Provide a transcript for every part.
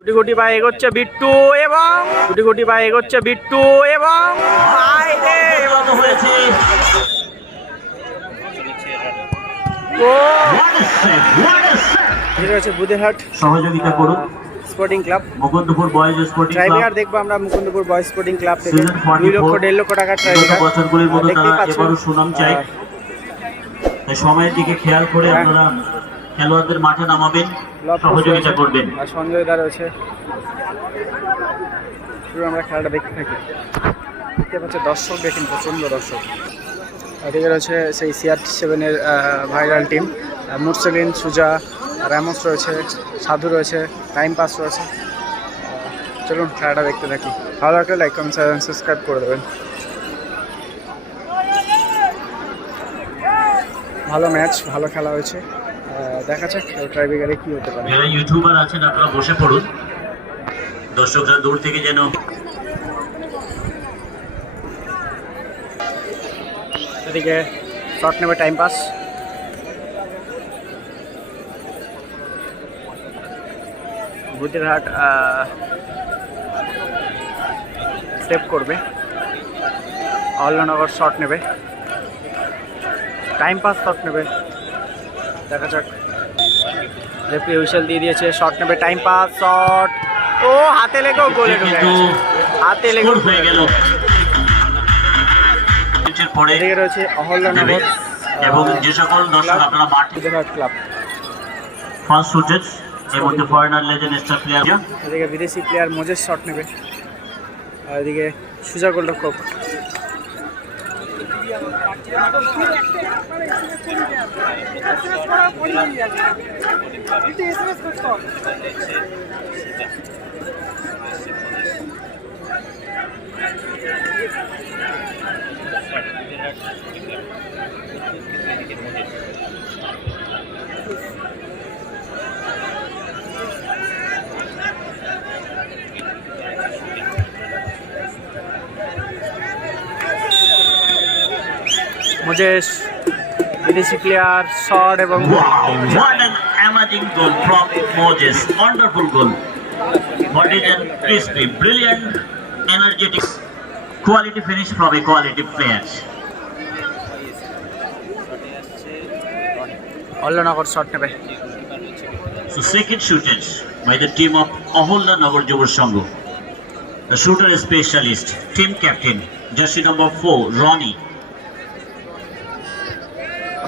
গুটি গুটি পায়ে এগোচ্ছে বিট্টু এবং গুটি গুটি পায়ে এগোচ্ছে বিট্টু এবং বাইরে এবং হয়েছে রয়েছে বুদেরহাট সহযোগিতা করুন sporting club Mukundapur boys sporting club. Tiebreaker দেখবো আমরা মুকুন্দপুর বয়েজ স্পোর্টিং ক্লাব থেকে সিজন 44 2 লক্ষ 1.5 লক্ষ টাকার ট্রাইবেকার বছরগুলির মতো দেখতেই তারা পাচ্ছেন। এবারও সুনাম চাই, তাই সময়ের দিকে খেয়াল করে আপনারা খেলোয়াড়দের মাঠে নামাবেন, সহযোগিতা করবেন। আর সঞ্জয় দা রয়েছে। শুরু আমরা খেলাটা দেখতে থাকি। দেখতে পাচ্ছি দর্শক দেখেন, প্রচণ্ড দর্শক। এদিকে রয়েছে সেই CR7 এর ভাইরাল টিম, মুরসেলিন, সুজা, র্যামোস রয়েছে, সাধু রয়েছে, টাইম পাস রয়েছে। চলুন খেলাটা দেখতে থাকি। ভালো লাগলে লাইক কমেন্ট সাবস্ক্রাইব করে দেবেন। ভালো ম্যাচ, ভালো খেলা হয়েছে। দেখা যাক ট্রাইবেকারে কি হতে পারে। যারা ইউটিউবার আছেন আপনারা বসে পড়ুন, দর্শকরা দূর থেকে যেন এদিকে শট নেবে টাইম পাস। বুদেরহাট সেভ করবে, অল্লনগর শট নেবে, টাইম পাস শট নেবে। দেখা যাক, রেফারি হুইসেল দিয়ে দিয়েছে, শট নেবে, টাইম পাস শট, ও হাতে লেগেও গোলে ঢুকে গেছে, হাতে লেগে হয়ে গেল। পরে এদিকে রয়েছে অহল্যানগর এবং যে সকল দর্শক আপনারা মাঠে বুদেরহাট ক্লাব। ফার্স্ট শুটেজ এর মধ্যে ফরেনার লেজেন্ড স্টার প্লেয়ার, এদিকে বিদেশি প্লেয়ার মোজেস শট নেবে, আর এদিকে সুজা গোলরক্ষক। মোজেস বিদেশি প্লেয়ার শট এবং what an amazing goal from Moses, wonderful goal, what is a crispy, brilliant, energetic, quality finish from a quality player. অল্লনগর শট নেবে। So second shootage by the team of Aholla Nagar Jubo Sangho. The shooter specialist, team captain, jersey number 4, Ronnie.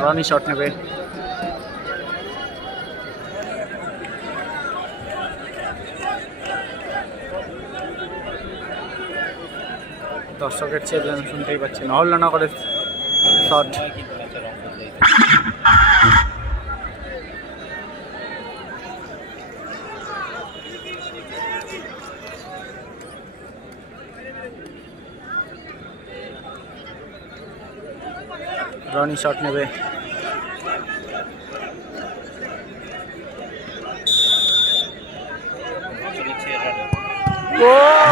Ronnie shot নেবে, দর্শকের চেয়ে শুনতেই পাচ্ছেন। অহল্যানগরের shot, Ronnie shot নেবে,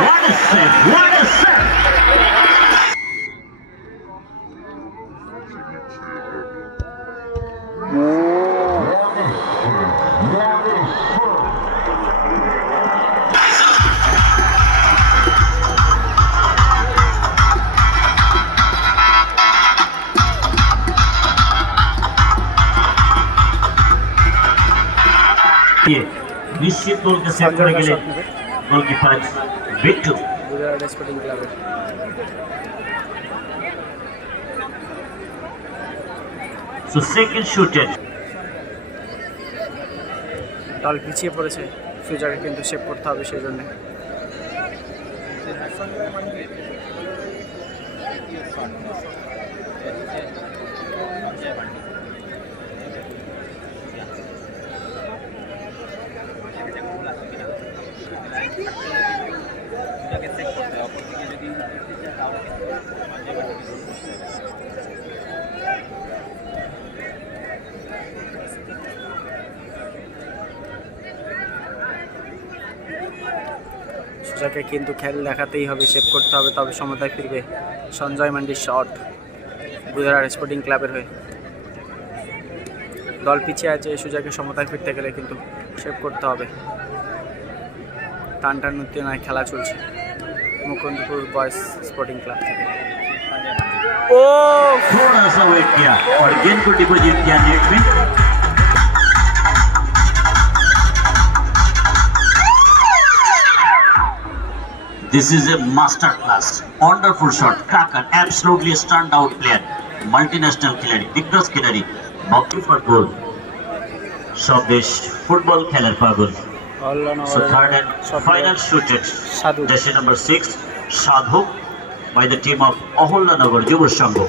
What a save! What a save! নিশ্চিত গোলকে সেভ করে গেলেন গোলকিপার বিট্টু। বুদেরহাট স্পোর্টিং ক্লাবের। So second shootage. দল পিছিয়ে পড়েছে, সুজাকে কিন্তু সেভ করতে হবে সেই জন্য। সুজাকে কিন্তু খেল দেখাতেই হবে, সেভ করতে হবে, তবে সমতায় ফিরবে। সঞ্জয় মান্ডির শট বুদেরহাট স্পোর্টিং ক্লাবের হয়ে। দল পিছিয়ে আছে, সুজাকে সমতায় ফিরতে গেলে কিন্তু সেভ করতে হবে। টান উত্তেজনায় খেলা চলছে মুকুন্দপুর বয়েজ স্পোর্টিং ক্লাব থেকে। ও थोड़ा सा वेट किया और गेंद को डिपॉजिट किया नेट में। This is a master class, wonderful shot, cracker, absolutely stand out player, multinational खिलाड़ी, दिग्गज खिलाड़ी, बॉक्सिंग फॉर गोल, शब्देश फुटबॉल खेलर पागल। So third and final shooted, jersey number 6, Sadhu by the team of Ahollanagar Yuva Sangh.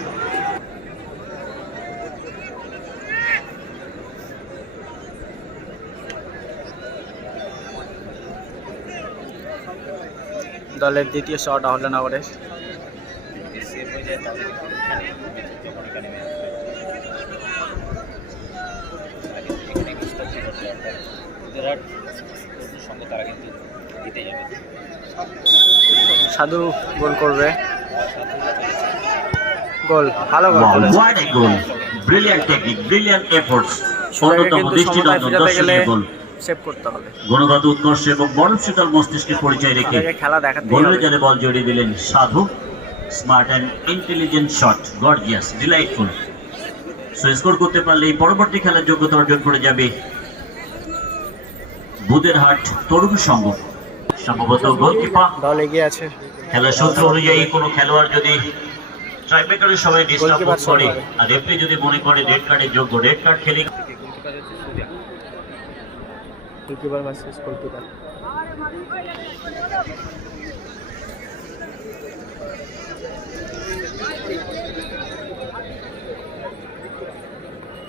দলের দ্বিতীয় shot আহলানগরের। সাধু গোল করবে, গোল, ভালো গোল Wow, করেছে। what a goal! Brilliant technique, brilliant efforts. সুজাকে অন্যতম কিন্তু দৃষ্টিনন্দন সমতায় ফিরাতে গেলে দর্শনীয় গোল। সেভ করতে হবে। গুণগত উৎকর্ষ এবং মননশীতল মস্তিষ্কের পরিচয় রেখে সুজাকে খেলা দেখাতে গোলের হবে। জালে বল জড়িয়ে দিলেন সাধু। Smart and intelligent shot, gorgeous, delightful. So score করতে পারলে এই পরবর্তী খেলার যোগ্যতা অর্জন করে যাবে বুদেরহাট তরুণ সংঘ। সম্ভবত গোলকিপার দল এগিয়ে আছে। খেলার সূত্র অনুযায়ী কোনো খেলোয়াড় যদি ট্রাইব্রেকারের সময় ডিস্টার্ব গোলকিপার করে সব হবে। আর রেফারি যদি মনে করে রেড কার্ডের যোগ্য, রেড কার্ড খেলে গোলকিপার ভার্সেস গোলকিপার।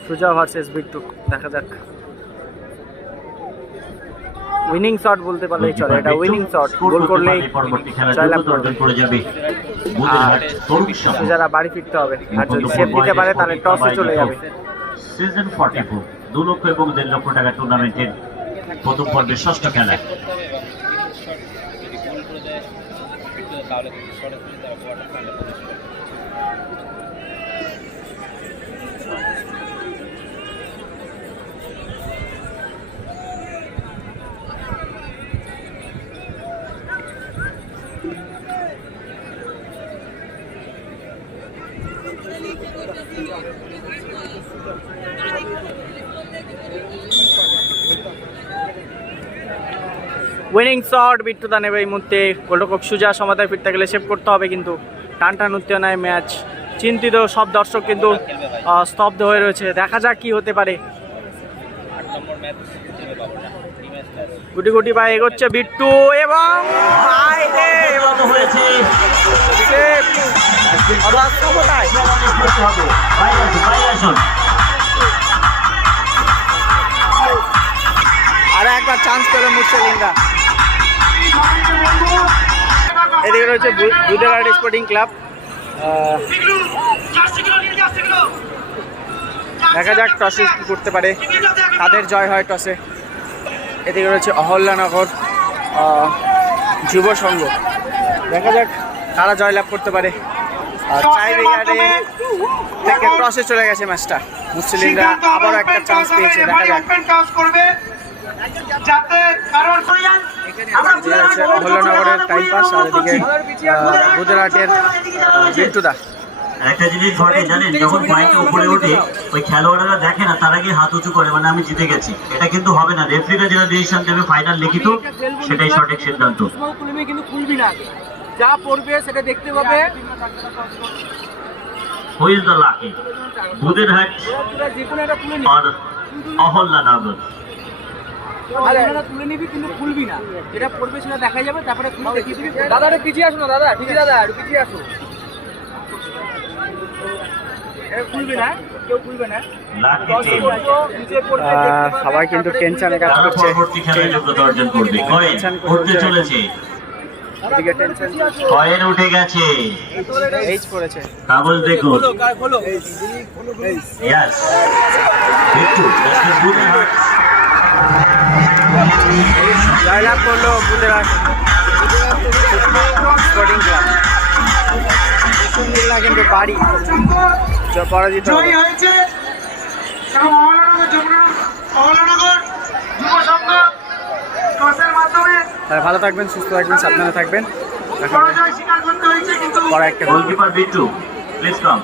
সুজা ভার্সেস বিট্টু, দেখা যাক। উইনিং শট বলতে পারলেই চলে, এটা উইনিং শট। গোল করলেই পরবর্তী খেলার জয়লাভ যোগ্যতা অর্জন করবে। করে যাবে বুদেরহাট তরুণ সংঘ। সুজারা বাড়ি ফিরতে হবে, আর যদি সেভ দিতে পারে তাহলে টসে চলে যাবে। সিজন 44 2 লক্ষ এবং 1.5 লক্ষ টাকা টুর্নামেন্টের প্রথম পর্বের ষষ্ঠ খেলা। উইনিং শট বিট্টু দা নেবে এই মুহূর্তে। গোলরক্ষক সুজা সমতায় ফিরতে গেলে সেভ করতে হবে, কিন্তু টান উত্তেজনায় ম্যাচ চিন্তিত সব দর্শক কিন্তু স্তব্ধ হয়ে রয়েছে। দেখা যাক কি হতে পারে। গুটি গুটি পায়ে এগোচ্ছে বিট্টু এবং বাইরে এবং হয়েছে সেভ। অর্থাৎ সমতায় আর একবার চান্স পেল মুরসালিনরা। এদিকে রয়েছে বুদেরহাট স্পোর্টিং ক্লাব। দেখা যাক টসে কি করতে পারে, কাদের জয় হয় টসে। এদিকে রয়েছে অহল্যানগর যুব সংঘ। দেখা যাক কারা জয়লাভ করতে পারে। আর চাইরিঘাটে থেকে টসে চলে গেছে ম্যাচটা। মুসলিমরা আবারও একটা চান্স পেয়েছে, দেখা যাক। অহল্যানগরের টাইম পাস, আর এদিকে বুদেরহাটের বিট্টুদা। একটা জিনিস ঘটে জানেন, যখন পয়েন্ট উপরে ওঠে ওই খেলোয়াড়রা দেখে না, তার আগে হাত উঁচু করে, মানে আমি জিতে গেছি। এটা কিন্তু হবে না, রেফারিরা যেটা ডিসিশন দেবে ফাইনাল লিখিত, সেটাই সঠিক সিদ্ধান্ত। কিন্তু খুলবি না, যা পড়বে সেটা দেখতে পাবে। হু ইজ দ্য লাকি, বুদেরহাট আর অহল্যানগর? তুলে নিবি কিন্তু খুলবি না, যেটা পড়বে সেটা দেখা যাবে, তারপরে খুলে দেখিয়ে দিবি। দাদা একটু পিছিয়ে আসো না, দাদা পিছিয়ে, দাদা একটু পিছিয়ে আসো। খুলবি না, কেউ খুলবে না। সবাই কিন্তু টেনশনে কাজ করছে। পরবর্তী খেলায় যোগ্যতা অর্জন করবে। কয়েন উঠতে চলেছে, এদিকে টেনশন কয়েন উঠে গেছে, এইচ করেছে। কাগজ দেখুন। ইয়েস, বিট্টু বুদেরহাট জয়লাভ করলো বুদেরহাট স্পোর্টিং ক্লাব। কুমিল্লা কিন্তু বাড়ি পরাজিত হয়েছে এবং অহল্যানগর যুব সংঘ টসের মাধ্যমে তাহলে ভালো থাকবেন, সুস্থ থাকবেন, সাবধানে থাকবেন। দেখা হবে পরাজয় স্বীকার করতে হয়েছে কিন্তু পরে একটা Goalkeeper Bittu, please come.